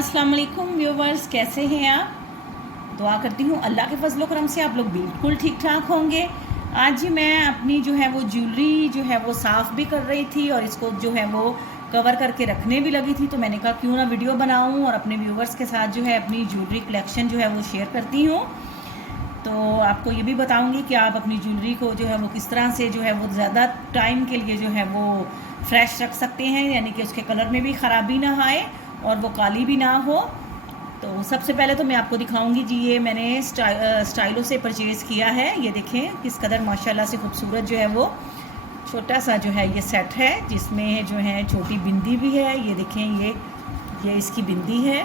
अस्सलाम वालेकुम व्यूवर्स, कैसे हैं आप? दुआ करती हूँ अल्लाह के फजल करम से आप लोग बिल्कुल ठीक ठाक होंगे। आज ही मैं अपनी जो है वो ज्वेलरी जो है वो साफ़ भी कर रही थी और इसको जो है वो कवर करके रखने भी लगी थी, तो मैंने कहा क्यों ना वीडियो बनाऊँ और अपने व्यूवर्स के साथ जो है अपनी ज्वेलरी कलेक्शन जो है वो शेयर करती हूँ। तो आपको ये भी बताऊँगी कि आप अपनी ज्वेलरी को जो है वो किस तरह से जो है वो ज़्यादा टाइम के लिए जो है वो फ्रेश रख सकते हैं, यानी कि उसके कलर में भी ख़राबी ना आए और वो काली भी ना हो। तो सबसे पहले तो मैं आपको दिखाऊंगी जी, ये मैंने स्टाइलो से परचेज़ किया है। ये देखें किस कदर माशाल्लाह से खूबसूरत जो है वो छोटा सा जो है ये सेट है, जिसमें जो है छोटी बिंदी भी है। ये देखें, ये इसकी बिंदी है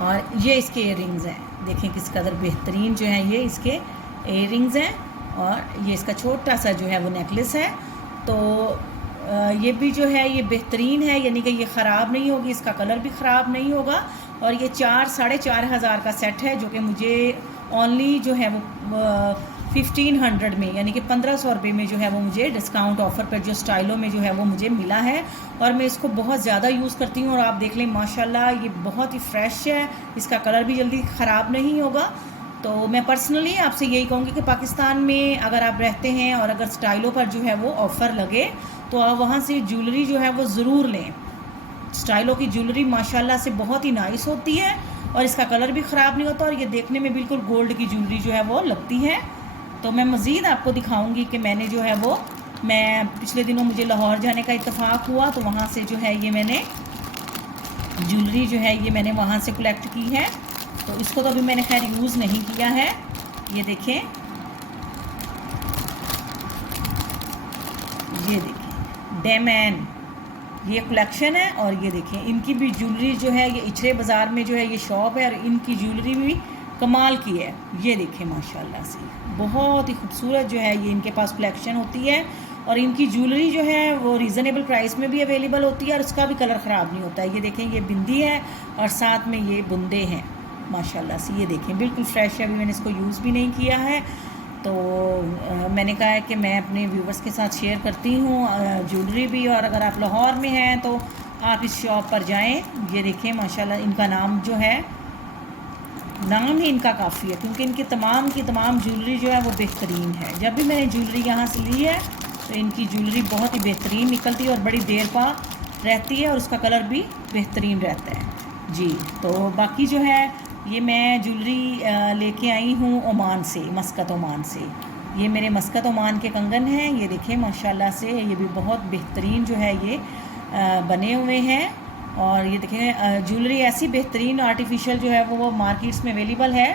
और ये इसके इयररिंग्स हैं। देखें किस कदर बेहतरीन जो है ये इसके इयररिंग्स हैं और ये इसका छोटा सा जो है वो नेकलेस है। तो ये भी जो है ये बेहतरीन है, यानी कि ये ख़राब नहीं होगी, इसका कलर भी ख़राब नहीं होगा। और ये 4-4.5 का सेट है, जो कि मुझे ओनली जो है वो 1500 में, यानी कि 1500 रुपये में जो है वो मुझे डिस्काउंट ऑफ़र पर जो स्टाइलो में जो है वो मुझे मिला है। और मैं इसको बहुत ज़्यादा यूज़ करती हूँ और आप देख लें माशाल्लाह ये बहुत ही फ्रेश है, इसका कलर भी जल्दी ख़राब नहीं होगा। तो मैं पर्सनली आपसे यही कहूँगी कि पाकिस्तान में अगर आप रहते हैं और अगर स्टाइलो पर जो है वो ऑफ़र लगे तो आप वहाँ से ज्वेलरी जो है वो ज़रूर लें। स्टाइलो की ज्वेलरी माशाल्लाह से बहुत ही नाइस होती है और इसका कलर भी ख़राब नहीं होता और ये देखने में बिल्कुल गोल्ड की ज्वेलरी जो है वो लगती है। तो मैं मज़ीद आपको दिखाऊंगी कि मैंने जो है वो मैं पिछले दिनों मुझे लाहौर जाने का इत्तेफाक हुआ, तो वहाँ से जो है ये मैंने ज्वेलरी जो है ये मैंने वहाँ से कलेक्ट की है। तो इसको तो अभी मैंने खैर यूज़ नहीं किया है। ये देखें, ये देखें डेमैन ये कलेक्शन है और ये देखें इनकी भी ज्वेलरी जो है ये इचरे बाज़ार में जो है ये शॉप है और इनकी ज्वेलरी भी कमाल की है। ये देखें माशाल्लाह से बहुत ही खूबसूरत जो है ये इनके पास कलेक्शन होती है और इनकी ज्वेलरी जो है वो रीज़नेबल प्राइस में भी अवेलेबल होती है और उसका भी कलर ख़राब नहीं होता है। ये देखें ये बिंदी है और साथ में ये बुंदे हैं माशाल्लाह से। ये देखें बिल्कुल फ्रेश है, अभी मैंने इसको यूज़ भी नहीं किया है। तो मैंने कहा है कि मैं अपने व्यूवर्स के साथ शेयर करती हूँ ज्वेलरी भी। और अगर आप लाहौर में हैं तो आप इस शॉप पर जाएं। ये देखें माशाल्लाह इनका नाम जो है, नाम ही इनका काफ़ी है क्योंकि इनकी की तमाम ज्वेलरी जो है वो बेहतरीन है। जब भी मैंने ज्वेलरी यहाँ से ली है तो इनकी ज्वेलरी बहुत ही बेहतरीन निकलती है और बड़ी देर पा रहती है और उसका कलर भी बेहतरीन रहता है जी। तो बाकी जो है ये मैं ज्वेलरी लेके आई हूँ ओमान से, मस्कत ओमान से। ये मेरे मस्कत ओमान के कंगन हैं। ये देखें माशाल्लाह से ये भी बहुत बेहतरीन जो है ये बने हुए हैं। और ये देखें ज्वेलरी ऐसी बेहतरीन आर्टिफिशियल जो है वो मार्केट्स में अवेलेबल है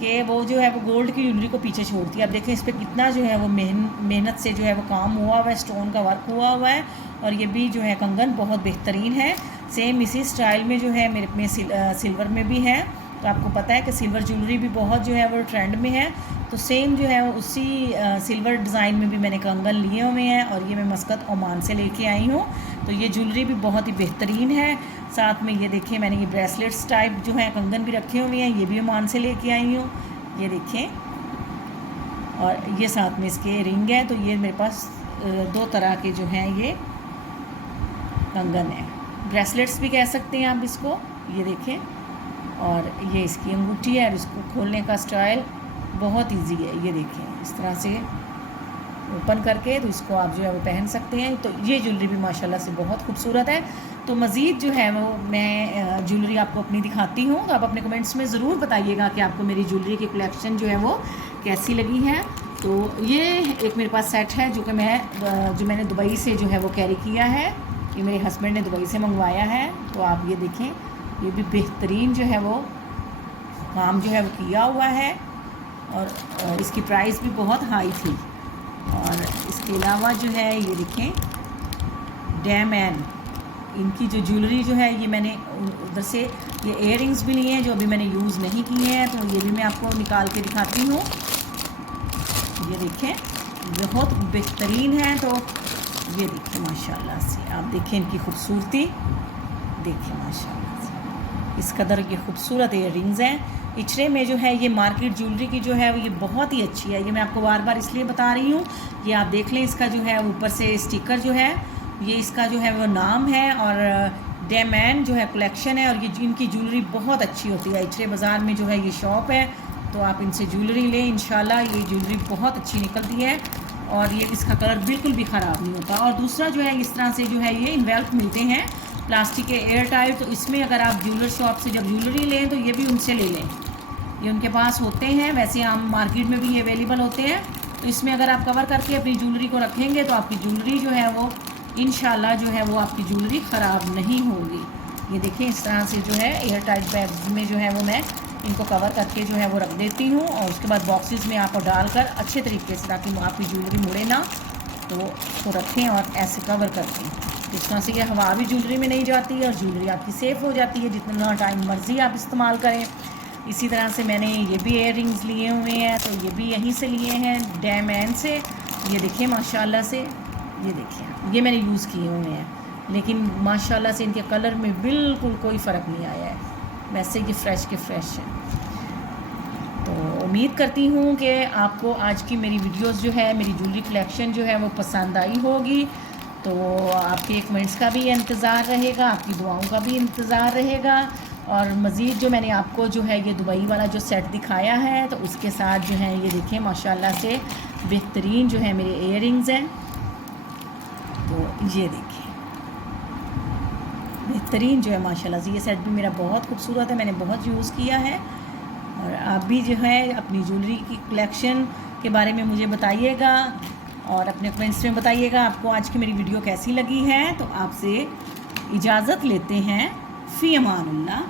कि वो जो है वो गोल्ड की ज्वेलरी को पीछे छोड़ती है। अब देखें इस पर कितना जो है वो मेहनत से जो है वो काम हुआ हुआ है, स्टोन का वर्क हुआ हुआ है। और ये भी जो है कंगन बहुत बेहतरीन है। सेम इसी स्टाइल में जो है मेरे में सिल्वर में भी है। तो आपको पता है कि सिल्वर ज्वेलरी भी बहुत जो है वो ट्रेंड में है, तो सेम जो है उसी सिल्वर डिज़ाइन में भी मैंने कंगन लिए हुए हैं और ये मैं मस्कत ओमान से लेके आई हूँ। तो ये ज्वेलरी भी बहुत ही बेहतरीन है। साथ में ये देखें मैंने ये ब्रेसलेट्स टाइप जो है कंगन भी रखे हुए हैं, ये भी ओमान से लेके आई हूँ। ये देखें और ये साथ में इसके रिंग है। तो ये मेरे पास 2 तरह के जो हैं ये कंगन हैं, ब्रेसलेट्स भी कह सकते हैं आप इसको। ये देखें और ये इसकी अंगूठी है और इसको खोलने का स्टाइल बहुत इजी है। ये देखें इस तरह से ओपन करके तो इसको आप जो है वो पहन सकते हैं। तो ये ज्वेलरी भी माशाल्लाह से बहुत खूबसूरत है। तो मज़ीद जो है वो मैं ज्वेलरी आपको अपनी दिखाती हूँ, तो आप अपने कमेंट्स में ज़रूर बताइएगा कि आपको मेरी ज्वेलरी की कलेक्शन जो है वो कैसी लगी है। तो ये एक मेरे पास सेट है जो कि मैंने दुबई से जो है वो कैरी किया है। ये मेरे हस्बैंड ने दुबई से मंगवाया है। तो आप ये देखें ये भी बेहतरीन जो है वो काम जो है वो किया हुआ है और इसकी प्राइस भी बहुत हाई थी। और इसके अलावा जो है ये देखें डेमैन, इनकी जो ज्वेलरी जो है ये मैंने उधर से ये इयररिंग्स भी लिए हैं जो अभी मैंने यूज़ नहीं किए हैं। तो ये भी मैं आपको निकाल के दिखाती हूँ। ये देखें बहुत बेहतरीन है। तो ये देखें माशाल्लाह से, आप देखें इनकी खूबसूरती, देखें माशाल्लाह से इस कदर ये खूबसूरत इयररिंग्स हैं। इचरे में जो है ये मार्केट ज्वेलरी की जो है ये बहुत ही अच्छी है। ये मैं आपको बार बार इसलिए बता रही हूँ, ये आप देख लें इसका जो है ऊपर से स्टिकर जो है ये इसका जो है वो नाम है और डेमैन जो है कलेक्शन है और ये इनकी ज्वेलरी बहुत अच्छी होती है। इचरे बाज़ार में जो है ये शॉप है, तो आप इनसे ज्वेलरी लें, इंशाल्लाह ये ज्वेलरी बहुत अच्छी निकलती है और ये इसका कलर बिल्कुल भी ख़राब नहीं होता। और दूसरा जो है इस तरह से जो है ये इन्वेल्प मिलते हैं प्लास्टिक के एयर टाइट, तो इसमें अगर आप ज्वेलर शॉप से जब ज्वेलरी लें तो ये भी उनसे ले लें, ये उनके पास होते हैं, वैसे आम मार्केट में भी ये अवेलेबल होते हैं। तो इसमें अगर आप कवर करके अपनी ज्वेलरी को रखेंगे तो आपकी ज्वेलरी जो है वो इंशाल्लाह जो है वो आपकी ज्वेलरी ख़राब नहीं होगी। ये देखिए इस तरह से जो है एयर टाइट बैग्स में जो है वो मैं इनको कवर करके जो है वो रख देती हूँ और उसके बाद बॉक्सेस में आपको डालकर अच्छे तरीके से, ताकि आपकी ज्वेलरी मुड़े ना, तो उसको रखें और ऐसे कवर करके, इस तरह से ये हवा भी ज्वेलरी में नहीं जाती है और ज्वेलरी आपकी सेफ़ हो जाती है, जितना टाइम मर्ज़ी आप इस्तेमाल करें। इसी तरह से मैंने ये भी इयर रिंग्स लिए हुए हैं, तो ये भी यहीं से लिए हैं डेमैन से। ये देखिए माशाल्लाह से, ये देखिए ये मैंने यूज़ किए हुए हैं, लेकिन माशाल्लाह से इनके कलर में बिल्कुल कोई फ़र्क नहीं आया है, वैसे ये फ़्रेश के फ़्रेश है। तो उम्मीद करती हूँ कि आपको आज की मेरी वीडियोस जो है, मेरी ज्वेलरी कलेक्शन जो है वो पसंद आई होगी। तो आपके कमेंट्स का भी इंतज़ार रहेगा, आपकी दुआओं का भी इंतज़ार रहेगा और मज़ीद जो मैंने आपको जो है ये दुबई वाला जो सेट दिखाया है, तो उसके साथ जो है ये देखें माशाल्लाह से बेहतरीन जो है मेरे इयर रिंग्स हैं। तो ये देखिए बेहतरीन जो है माशाल्लाह से ये सेट भी मेरा बहुत खूबसूरत है, मैंने बहुत यूज़ किया है। और आप भी जो है अपनी ज्वेलरी की कलेक्शन के बारे में मुझे बताइएगा और अपने कमेंट्स में बताइएगा आपको आज की मेरी वीडियो कैसी लगी है। तो आपसे इजाज़त लेते हैं, फ़ी अमानुल्लाह।